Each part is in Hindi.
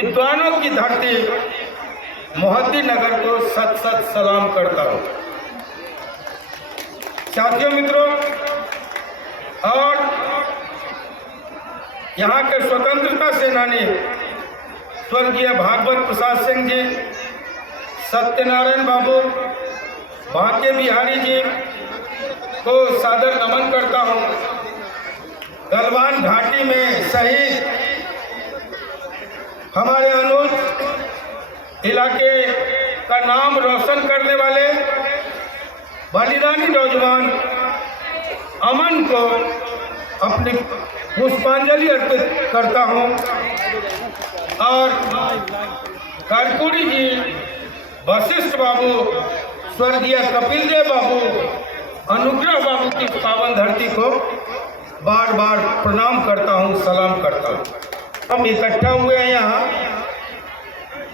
विद्वानों की धरती मोहद्दी नगर को सत सत सलाम करता हूँ। साथियों, मित्रों, और यहाँ के स्वतंत्रता सेनानी स्वर्गीय भागवत प्रसाद सिंह जी, सत्यनारायण बाबू, बांके बिहारी जी को सादर नमन करता हूँ। गलवान घाटी में शहीद हमारे अनुज इलाके का नाम रोशन करने वाले बलिदानी नौजवान अमन को अपनी पुष्पांजलि अर्पित करता हूँ। और कर्पूरी जी, वशिष्ठ बाबू, स्वर्गीय कपिल देव बाबू, अनुग्रह बाबू की पावन धरती को बार बार प्रणाम करता हूँ, सलाम करता हूँ। हम इकट्ठा हुए हैं यहाँ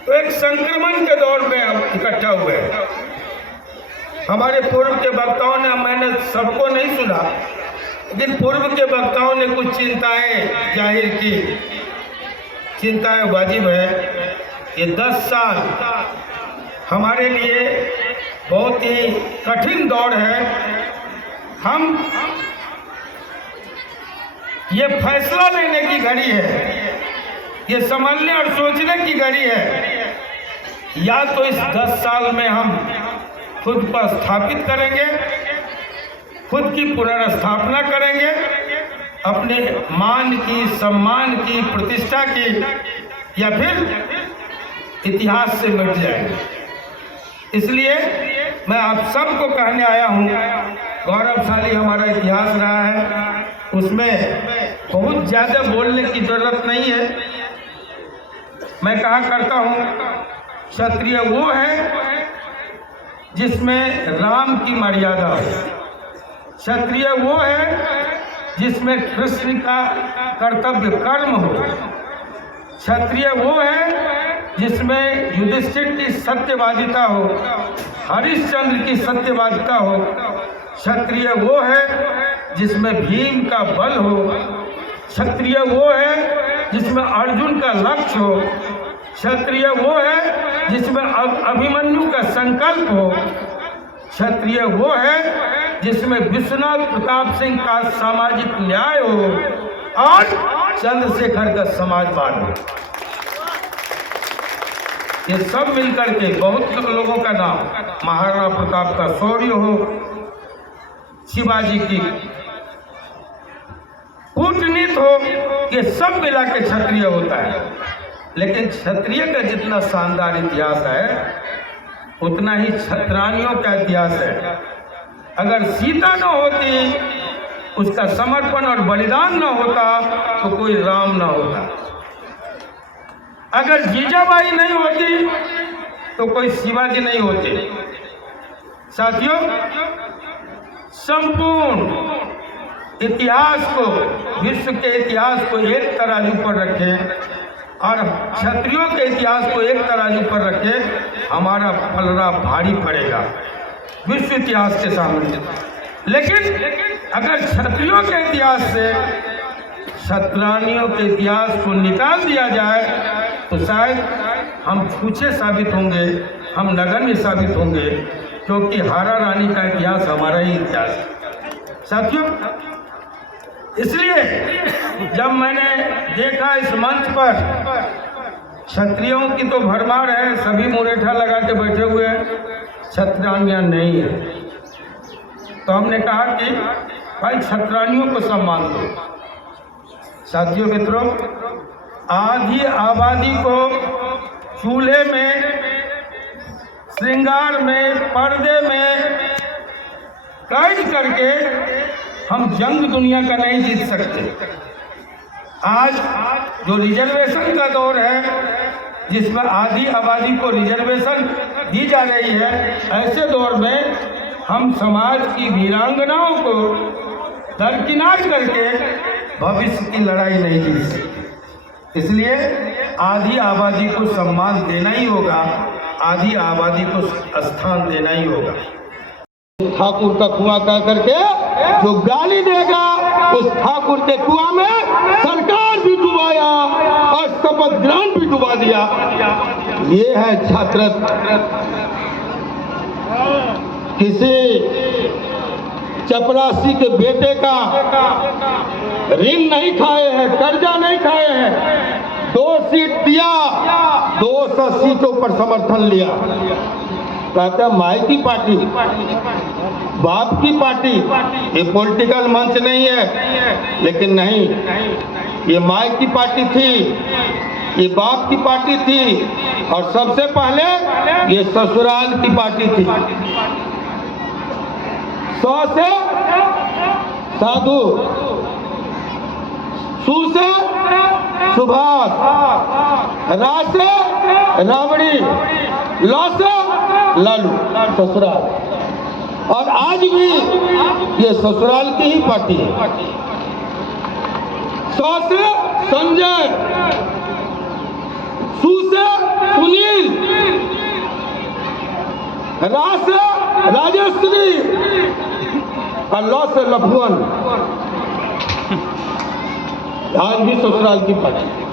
तो एक संक्रमण के दौर में हम इकट्ठा हुए हैं। हमारे पूर्व के वक्ताओं ने, मैंने सबको नहीं सुना, लेकिन पूर्व के वक्ताओं ने कुछ चिंताएं जाहिर की। चिंताएं वाजिब है। ये 10 साल हमारे लिए बहुत ही कठिन दौर है। हम ये फैसला लेने की घड़ी है, ये समझने और सोचने की घड़ी है। या तो इस 10 साल में हम खुद को स्थापित करेंगे, खुद की पुनर्स्थापना करेंगे, अपने मान की, सम्मान की, प्रतिष्ठा की, या फिर इतिहास से मिट जाएंगे। इसलिए मैं आप सबको कहने आया हूँ, गौरवशाली हमारा इतिहास रहा है, उसमें बहुत ज़्यादा बोलने की जरूरत नहीं है। मैं कहा करता हूँ, क्षत्रिय वो है जिसमें राम की मर्यादा हो। क्षत्रिय वो है जिसमें कृष्ण का कर्तव्य कर्म हो। क्षत्रिय वो है जिसमें युधिष्ठिर की सत्यवादिता हो, हरिश्चंद्र की सत्यवादिता हो। क्षत्रिय वो है जिसमें भीम का बल हो। क्षत्रिय वो है जिसमें अर्जुन का लक्ष्य हो। क्षत्रिय वो है जिसमें अभिमन्यु का संकल्प हो। क्षत्रिय वो है जिसमें विश्वनाथ प्रताप सिंह का सामाजिक न्याय हो और चंद्रशेखर का समाजवाद हो। ये सब मिलकर के बहुत लोगों का नाम, महाराणा प्रताप का शौर्य हो, शिवाजी की कूटनीति हो, ये सब मिला के क्षत्रिय होता है। लेकिन क्षत्रिय का जितना शानदार इतिहास है, उतना ही क्षत्रानियों का इतिहास है। अगर सीता न होती, उसका समर्पण और बलिदान न होता, तो कोई राम न होता। अगर जीजाबाई नहीं होती, तो कोई शिवाजी नहीं होते। साथियों, संपूर्ण इतिहास को, विश्व के इतिहास को एक तराजू पर रखें और क्षत्रियों के इतिहास को एक तराजू पर रखें, हमारा पलड़ा भारी पड़ेगा विश्व इतिहास के सामने। लेकिन अगर क्षत्रियों के इतिहास से क्षत्रानियों के इतिहास को निकाल दिया जाए, तो शायद हम छूछे साबित होंगे, हम नगण्य साबित होंगे, क्योंकि हारा रानी का इतिहास हमारा ही इतिहास है। साथियों, इसलिए जब मैंने देखा इस मंच पर क्षत्रियों की तो भरमार है, सभी मुरेठा लगा के बैठे हुए हैं, क्षत्रानियां नहीं है, तो हमने कहा कि भाई क्षत्रानियों को सम्मान दो। साथियों, मित्रों, आधी आबादी को चूल्हे में, श्रृंगार में, पर्दे में कैद करके हम जंग दुनिया का नहीं जीत सकते। आज जो रिजर्वेशन का दौर है, जिसमें आधी आबादी को रिजर्वेशन दी जा रही है, ऐसे दौर में हम समाज की वीरांगनाओं को दरकिनार करके भविष्य की लड़ाई नहीं जीत सकते। इसलिए आधी आबादी को सम्मान देना ही होगा, आधी आबादी को स्थान देना ही होगा। ठाकुर का कुआं कह करके जो गाली देगा, उस ठाकुर के कुआं में सरकार भी डुबाया और मतग्रहण भी डुबा दिया। ये है छात्र। किसी चपरासी के बेटे का ऋण नहीं खाए हैं, कर्जा नहीं खाए हैं, 2 सीट दिया, 200 सीटों पर समर्थन लिया। कहता माई की पार्टी, बाप की पार्टी, ये पॉलिटिकल मंच नहीं है। लेकिन नहीं, ये माई की पार्टी थी, ये बाप की पार्टी थी, और सबसे पहले ये ससुराल की पार्टी थी। 100 से साधु, सु से सुभाष, रा से राबड़ी, ल से लालू, ससुराल। और आज भी ये ससुराल की ही पार्टी है। 100 से संजय, सु से सुनील, रा से राजेश्वरी, और ल से लखुअन। आज भी ससुराल की पार्टी।